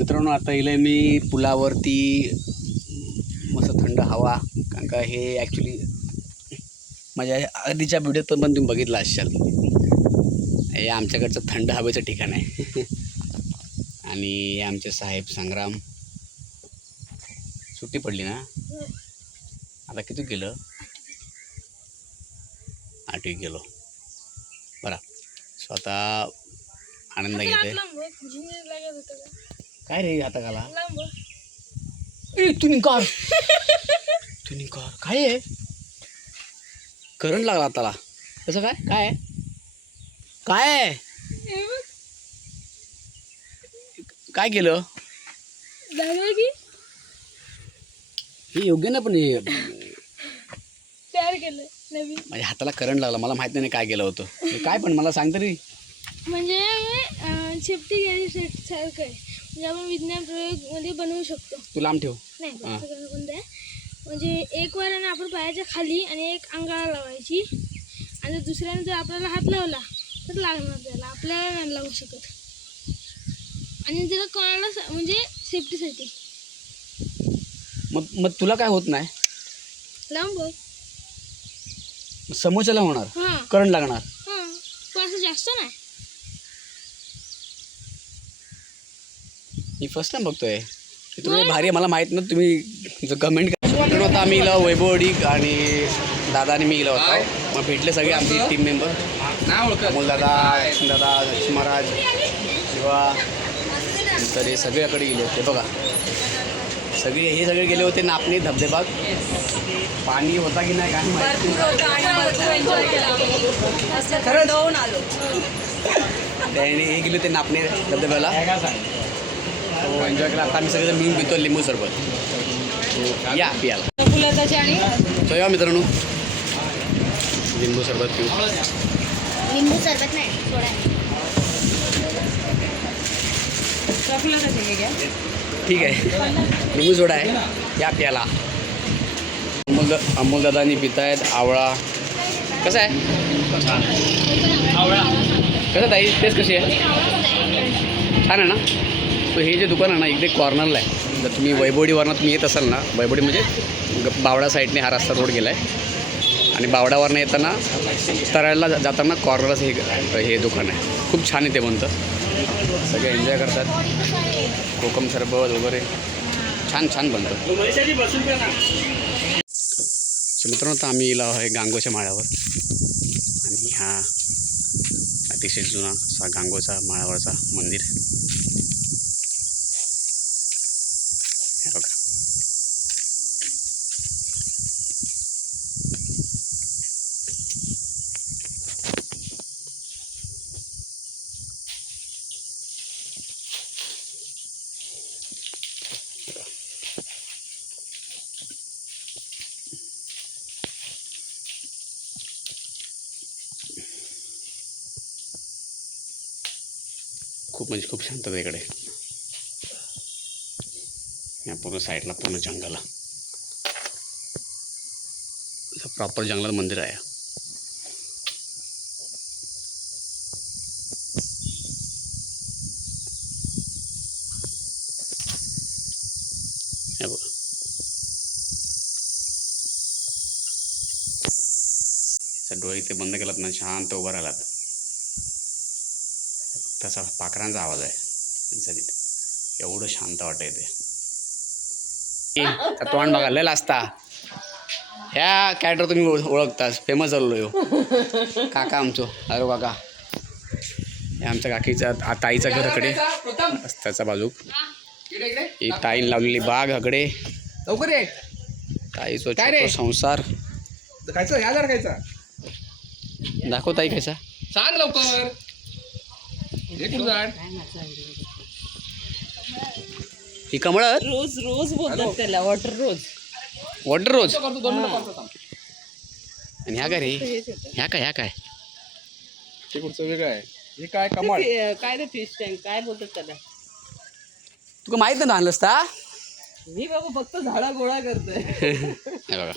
मित्रांनो आता इले मी पुलावरती मस्त थंड हवा कारण का हे ॲक्च्युली माझ्या आधीच्या व्हिडिओत पण तुम्ही बघितला असाल. हे आमच्याकडचं थंड हवेचं ठिकाण आहे. आणि आमचे साहेब संग्राम सुट्टी पडली ना? आता किती गेलं आठवी गेलो बरा. स्वतः आनंद घेते. काय रे आता काला ए तू निकार तू निकार काय आहे? करंट लागला आताला. कसं काय? काय आहे? काय आहे? काय केलं? हे योग्य ना पण हे. तयार केलं नवीन. माझ्या हाताला करंट लागला. मला माहीत नाही काय केलं होतं. हे काय पण मला सांग तरी. म्हणजे शेफ्टी गॅजेट सारखं आहे. म्हणजे आपण विज्ञान प्रयोगमध्ये बनवू शकतो. तू लांब ठेव. नाही हा. कोणतं आहे म्हणजे एक वाराने आपण पायाच्या खाली आणि एक अंगाला लावायची. आणि दुसऱ्याने जर आपल्याला हात लावला तर लागणार त्याला. आपल्याला नाही लागू शकत. आणि जर कोणाला स- म्हणजे सेफ्टीसाठी मग मग तुला काय होत नाही? लावून बघ मग समोरच्याला होणार. हां. करंट लागणार. हां. पण असं जास्त नाही. मी फर्स्ट टाइम बघतोय. हे तुम्ही भारी आहे मला माहीत नाही तुम्ही जो कमेंट करून होता आम्ही इला वैभवडी आणि दादा आणि मी इला होता. मग भेटले सगळे आमची टीम मेंबर अमोल दादा दादा लक्ष्मी महाराज किंवा तर हे सगळ्याकडे गेले होते बघा. सगळे हे सगळे गेले होते नापणे धबधबाग पाणी होता की नाही काय माहिती त्याने हे गेले होते नापणे धबधब्याला. तो एन्जॉय केला. आता आम्ही सगळेजण मिळून पितो लिंबू सरबत. So, या पियाला. फुलाचे आणि? तो या मित्रांनो. लिंबू सरबत पिऊ. लिंबू सरबत नाही सोडा. हे ठीक आहे. लिंबू सोडा आहे. या पियाला. अमोल अमोल दादानी पितायत आवळा. कसं आहे? कसं ताई? तेच कशी आहे. छान आहे ना? तर हे जे दुकान आहे ना इकडे कॉर्नरला आहे. जर तुम्ही वैभवडीवरनं तुम्ही येत असाल ना वैभवडी म्हणजे ग- बावडा साईडने हा रस्ता रोड गेला आहे आणि बावडावरनं येताना तरायला जा- जाताना कॉर्नरच हे हे दुकान आहे. खूप छान आहे ते बनतं सगळे एन्जॉय करतात. कोकम सरबत वगैरे. छान छान बनतं सो मित्रांनो आता आम्ही इला आहे गांगोच्या माळ्यावर. आणि हा अतिशय जुना असा गांगोचा माळावरचा मंदिर. खूप म्हणजे खूप शांतता आहे इकडे. या पूर्ण साईडला पूर्ण जंगल. प्रॉपर जंगलात मंदिर आहे. हे बघा. डोळे इथे बंद केलात ना शांत उभं राहिलात. तसा पाखरांचा आवाज आहे. एवढं शांत वाटतं त्या तोंड बघा लय असता ह्या कॅरेक्टर तुम्ही ओळ- ओळखताच फेमस झालो ह्यो काका आमचो अरे काका. हे आमच्या काकीचा आ- ताईचा घराकडे रस्त्याचा बाजू ही ताईन लावलेली बाग हकडे ताईचो संसार. खायचं? ह्या जर खायचा. दाखव ताई कसा सांग लवकर. हे कुठं झाड ही कमळ रोज रोज बोलतात त्याला वॉटर रोज. वॉटर रोज? करतो दोन मिनिटं थांब. आणि ह्या काय रे? ह्या काय ह्या काय? हे पुढचं वेगळं आहे. हे काय कमळ? काय ते फिश टँक काय बोलतात त्याला? तुका माहीत नाही आणलंस ता? मी बाबा फक्त झाडा गोळा करतोय. हे बघा.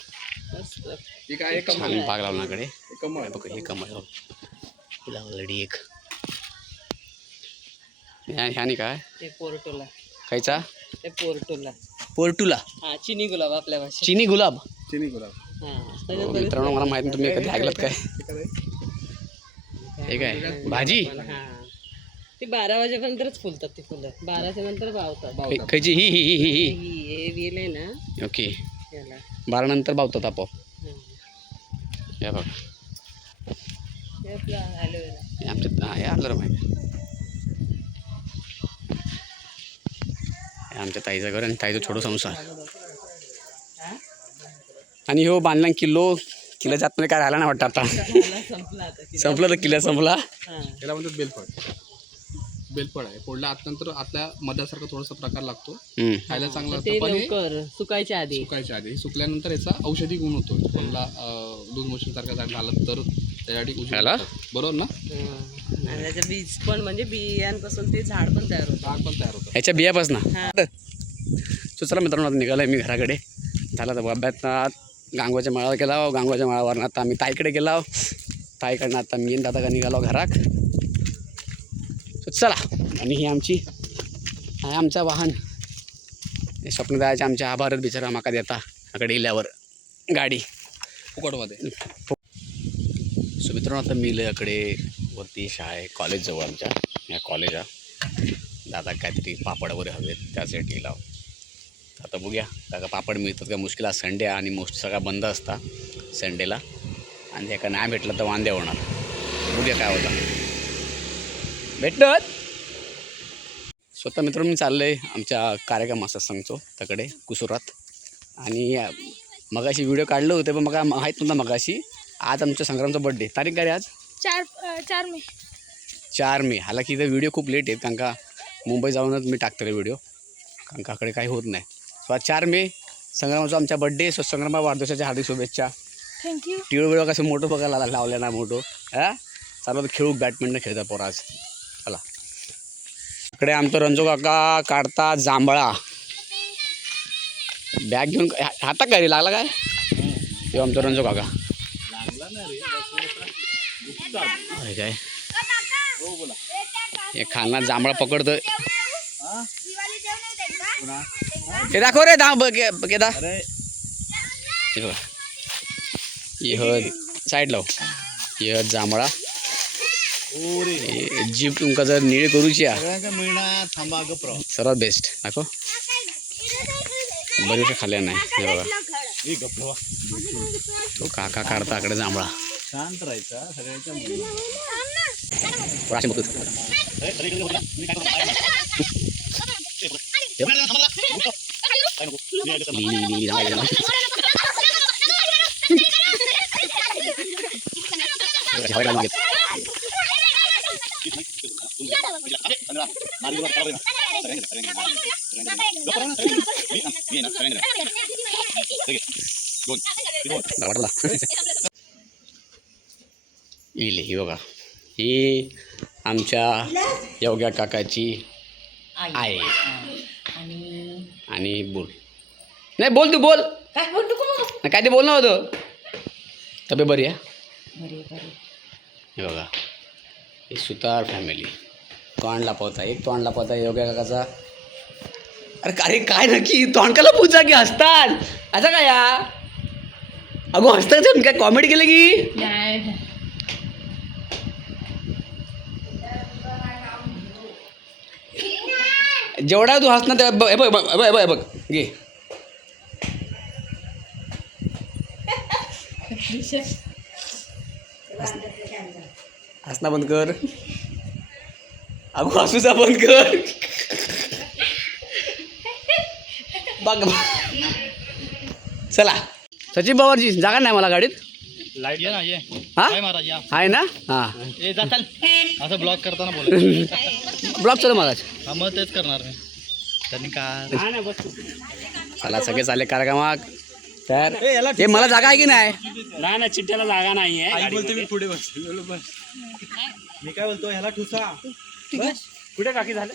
मस्त. हे काय हे कमळ छान बाग लावण्याकडे हे कमळ बघ हे कमळ लावलेली एक. ह्या- ह्यानी काय? ते पोर्टोला. खायचा? ते पोर्टोला. पोर्टुला? हा चिनी गुलाब आपल्या भाषेत. चिनी गुलाब? चिनी गुलाब. हा मित्रांनो मला माहिती नाही तुम्ही कधी ऐकलं काय. हे काय भाजी? हा. ती बारा वाजेपर्यंतच फुलतात ती फुलं. बाराच्या नंतर बावतात. हे- खायची ही ही ही ही ही. ही हे वेल आहे ना? ओके. याला. बारा नंतर बावतात आपोआप. हा. हे बघ. हे आपलं हे आमच्या हा, हे आपल्याला माहिती आमच्या ताईचं घर आणि ताईचं छोटं संसार. आणि हो बांधला किल्लो किल्ला जातमध्ये काय राहिला नाही वाटतं आता. संपला आता किती. संपलं तर किल्ला संपला. हा. याला म्हणतात बेलफळ बेलफळ आहे. फोडल्या आतनंतर आतल्या मधासारखा थोडासा प्रकार लागतो. खायला चांगला असतो. हे सुकायच्या आधी. सुकायच्या आधी. सुकल्यानंतर याचा औषधी गुण होतो. कोणाला दूध मोशन सारखं झालं तर त्यासाठी ह्याला? बरोबर ना. आणि त्याचं बीज पण म्हणजे बियांपासून ते झाड पण तयार होतं. झाड पण तयार होतं. ह्याच्या बियापासून. सो चला मित्रांनो आता निघालो मी घराकडे. झाला तर अभ्यास गांगवाच्या माळावर गेला गांगवाच्या माळावर आता आम्ही ताईकडे गेलो ताईकडनं आता मी आणि दादा का निघालो घराक. सो चला. आणि ही आमची आहे आमचा वाहन. हे स्वप्न द्यायचे आमच्या आभारत बिचारा माका देता. आकडे इल्यावर. गाडी. फुकटमध्ये. सो मित्रांनो आता मी इकडे वरती शाळे कॉलेजजवळ आमच्या. या कॉलेज आहे दादा काहीतरी पापड वगैरे हवेत त्यासाठी लाव आता बघूया. दादा पापड मिळतात का? मुश्किल आज संडे आणि मोस्ट सगळा बंद असता संडेला. आणि एका नाही भेटलं तर वांदे होणार. बघूया काय होतं. भेटत? स्वतः मित्रांनो मी चाललो आहे आमच्या कार्यक्रम असं सांगतो त्याकडे कुसुरात. आणि मगाशी व्हिडिओ काढलं होते पण मग माहीत नव्हता मगाशी. आज आमच्या संग्रामचा बड्डे तारीख काय रे आज? चार अं, चार मे. चार मे. हालाकी इथं व्हिडिओ खूप लेट आहेत कारण का मुंबई जाऊनच मी टाकतो रे व्हिडिओ कारण का कडे काही होत नाही. सो आज चार मे संग्रामाचा आमचा बड्डे सो संग्रामा वाढदिवसाच्या हार्दिक शुभेच्छा. थँक्यू टिळ वेळ कसं मोठं बघायला ला- लावलं ना मोठं. हा? चालू खेळू बॅडमिंटन खेळता पोरं आज. चला. इकडे आमचं रंजू काका काढता जांभळा. बॅग घेऊन हा- हातात काय रे? लागला काय? तो आमचा रंजू काका. काय? हे खाना जांभळा पकडतोय. हे? दाखव रे दाम केदा हे बघा. यह साईड लाव यह जांभळा. हे जीप तुमका जर निळे करूची सर्वात बेस्ट दाखव. बरेचसे खाल्ल्या नाही. हे बघा. तो काका काढता आकडे जांभळा शांत राहायचा सगळ्यांच्या राशी बघत ली, ली, वाटला इले ही बघा. ही आमच्या योग्या काकाची आहे आणि बोल. नाही बोल तू बोल. नाही, काय ते बोल ना होतं? तब्येत बरी आहे? हे बघा. ही सुतार फॅमिली तोंडला पोहता एक तोंडला पोहता योग्या काकाचा. अरे अरे काय नक्की? तोंडकाला पूजा की हसतात असं काय या? अगो हसतात काय कॉमेडी केलं की? जेवढा तू हसणार त्या बघ बघ बघ बघ बघ घे. हसना बंद कर. अगो हसूचा बंद कर. बघ. चला. सचिन पवारजी जागा नाही मला गाडीत? लाइट ये ना ये. हा? काय महाराज या. आहे ना? हां. ये जा चल असं ब्लॉक करताना बोला ब्लॉक चलो महाराज. हा मग तेच करणार मी. त्यांनी काय चला सगळे चालले कार्यक्रमात. तर हे मला जागा आहे की नाही? नाही ना चिठ्ठ्याला जागा नाही आहे. बोलतो मी पुढे बस मी काय बोलतो ह्याला ठुसा. कुठे काकी झाले?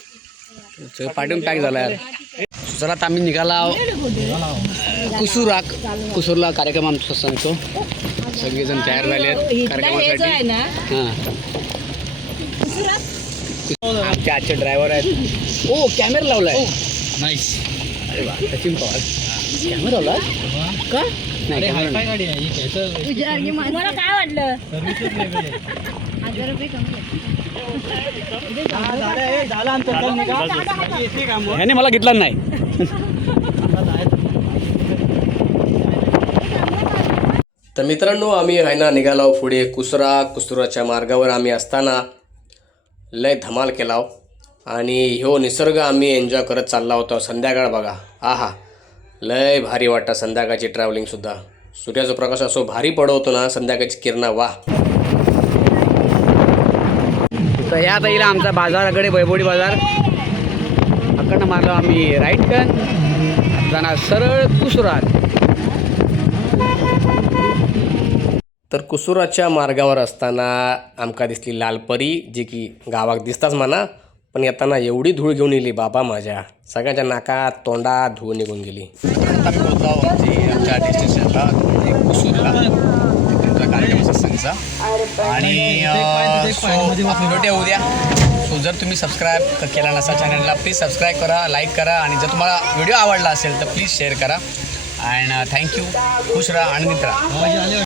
सगळं पाठवून पॅक झाला यार. चला आता आम्ही निघाला कुसूराक. कुसूरला कार्यक्रम आमचा सांगतो सगळेजण तयार झाले आहेत कार्यक्रमासाठी. हां. आमचे आजचे ड्रायव्हर आहेत. ओ कॅमेरा लावलाय. नाईस अरे वा. सचिन पवार कॅमेरा लावला? का? नाही आहे. ही मला काय वाटलं? झाला आमचं चल निघा. येते का मग? ह्याने मला घेतला नाही. तर मित्रांनो आम्ही आहे ना निघालो पुढे कुसरा कुसराच्या मार्गावर आम्ही असताना लय धमाल केला हो. आणि ह्यो निसर्ग आम्ही एन्जॉय करत चालला होतो. संध्याकाळ बघा. आहा लय भारी वाटतं संध्याकाळची ट्रॅव्हलिंगसुद्धा सूर्याचा प्रकाश असो भारी पडवतो ना संध्याकाळची किरणा वा. तर ह्या ताईला आमचा बाजाराकडे वैभोडी बाजार. अकडनं मारलो आम्ही राईट टर्न जाणार सरळ कुसुरात. तर कुसुराच्या मार्गावर असताना आमका दिसली लालपरी जी की गावात दिसताच म्हणा पण येताना एवढी धूळ घेऊन येली बाबा माझ्या. सगळ्यांच्या नाकात तोंडात धूळ निघून गेली. आता आमच्या डेस्टिनेशनला कुसूरला कार्यक्रम संघचा आणि उद्या. जर तुम्ही सबस्क्राईब केला नसा चॅनलला प्लीज सबस्क्राईब करा लाईक करा आणि जर तुम्हाला व्हिडिओ आवडला असेल तर प्लीज शेअर करा. अँड थँक्यू uh, खुश राहा आनंदित राहा.